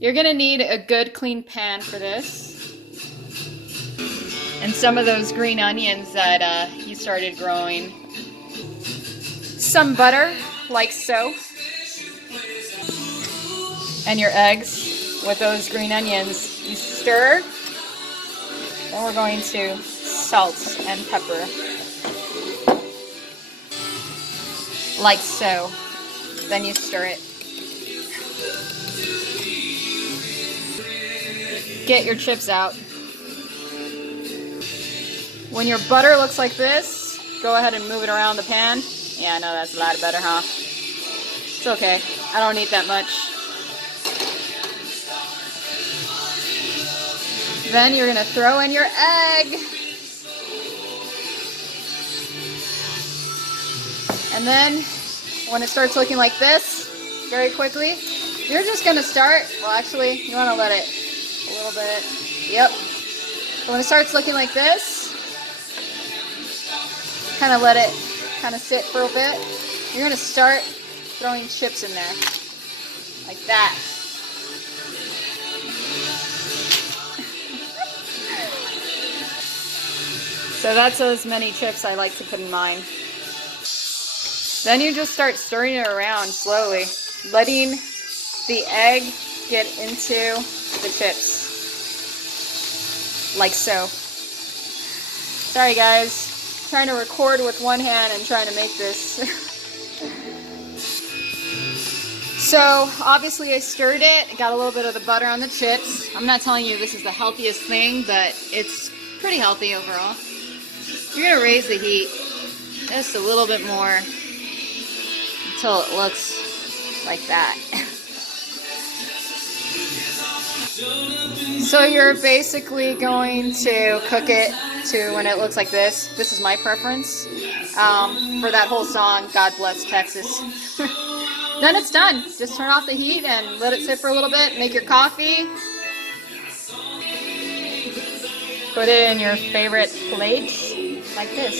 You're gonna need a good clean pan for this. And some of those green onions that you started growing. Some butter, like so. And your eggs with those green onions. You stir. Then we're going to salt and pepper. Like so. Then you stir it. Get your chips out. When your butter looks like this, go ahead and move it around the pan. Yeah, I know that's a lot better, huh? It's okay. I don't need that much. Then you're gonna throw in your egg. And then when it starts looking like this, very quickly, you're just gonna start, well actually, you wanna let it a little bit, yep. So when it starts looking like this, kind of let it kind of sit for a bit. You're gonna start throwing chips in there, like that. So that's as many chips I like to put in mine. Then you just start stirring it around slowly, letting the egg get into the chips. Like so. Sorry guys, trying to record with one hand and trying to make this. So obviously I stirred it, got a little bit of the butter on the chips. I'm not telling you this is the healthiest thing, but it's pretty healthy overall. You're gonna raise the heat just a little bit more until it looks like that. So you're basically going to cook it to when it looks like this. This is my preference for that whole song, God Bless Texas. Then it's done. Just turn off the heat and let it sit for a little bit. Make your coffee. Put it in your favorite plate like this.